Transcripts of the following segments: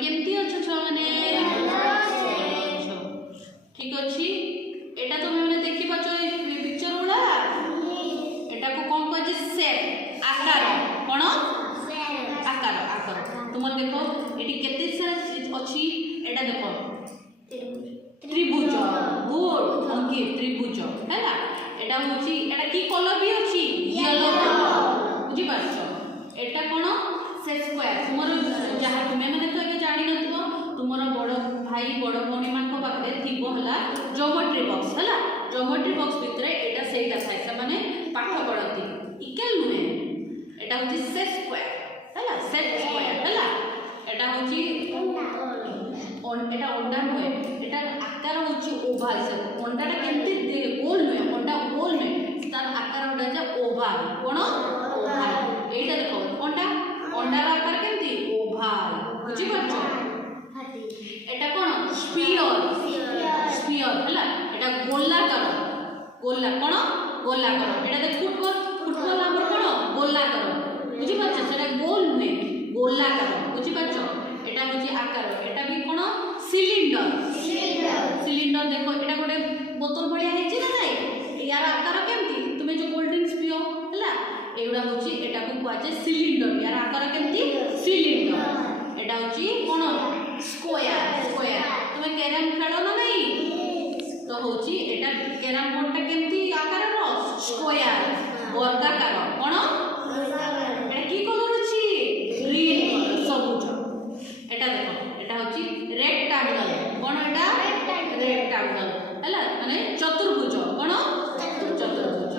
केमती अच्छो छुआ माने ठीक अच्छी एटा तुम मैंने देखि पाछो पिक्चर गुड़ा एटा को कोन कहछि शेप आकार कोन आकार आकार तुम देखो एटी केते सारा अछि एटा देखो त्रिभुज गुड अंकित त्रिभुज हैला एटा होछि एटा की कलर भी अछि येलो कलर बुझि पाछो एटा कोन से स्क्वायर तुमर जहा तुमे माने तो ये जानि नथबो तुमर बड़ भाई बड़ भौणी मान को पाखरे थिबो हला ज्योमेट्री बॉक्स हला ज्योमेट्री बॉक्स भितरे एटा सेटा थाय से माने पाठ पढती इक्वल नुहे एटा होछि से स्क्वायर हला सेट स्क्वायर हला एटा होछि एटा अंडा नुहे एटा आकार होछि ओवल से अंडाटा केमती गोल नुहे अंडा गोल नुहे तार आकार होडा जे ओवल कोन ओवल एटा देखो अंडा अंडार आकार केमती ओवल बुझि पाछो एटा कोन स्फियर स्फियर हला एटा गोलाकार गोला कोन गोलाकार एटा देख फुटबॉल हमर कोन गोलाकार बुझि पाछो सेटा गोल नुहे गोलाकार बुझि पाछो एटा होछि आकार एटा भी कोन सिलिंडर सिलिंडर देखो एटा गोटे बोतल भलिया हेछि ना नाही यार आकार केमती तुमे जो कोल्ड ड्रिंक्स पियो हला एउडा होछि एटा को कहजे सिलिंडर यार आकार केमती सिलिंडर एटा होछि कोन स्क्वायर स्क्वायर तुमे कैरम खेलो ना नाही तो होछि एटा कैरम बोर्ड टा केमती आकार रो स्क्वायर वर्गाकार कोन एटा की कलर अछि ग्रीन कलर सबुज एटा देखो एटा होछि रेक्टेंगल कोन एटा रेक्टेंगल हला माने चतुर्भुज कोन चतुर्भुज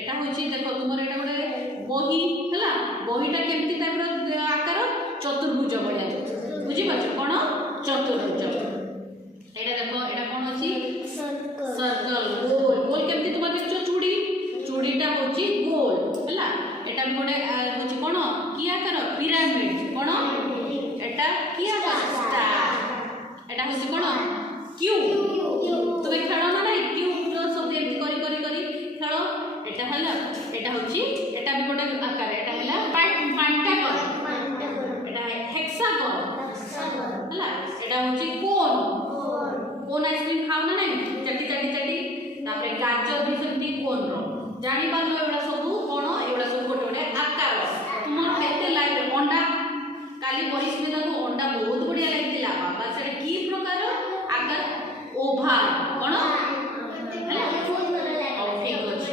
एटा होछि देखो तुमर एटा गोटे बही हला बहीटा केमती टाइप रो आकार चतुर्भुज बढिया बुझि पाछ कोन चतुर्भुज एटा देखो एटा कोन अछि सर्कल गोल गोल केमती तुम देखछो चूड़ी चूड़ीटा होछि गोल हला एटा भी गोटे होछि कोन की आकार पिरामिड कोन एटा की आकार स्टार एटा होछि कोन क्यूब तुमे खेलो ना नाही क्यूब तो सब एमती करी करी करी खेलो एटा हला एटा होछि एटा भी गोटे आकार एटा हला पेंटागन एटा हेक्सागन हला एटा होछि कोन आइसक्रीम खाओ ना नाही चटी चटी चटी तापरे गाजर भी सेमती कोन रो जानि पालो एबडा सब कोन एबडा सब गोटे गोटे आकार तुमर केते लाइक अंडा काली परिस्मिता को अंडा बहुत बढ़िया लागतिला बाबा से की प्रकार आकार ओभाल कोन हला ठीक अछि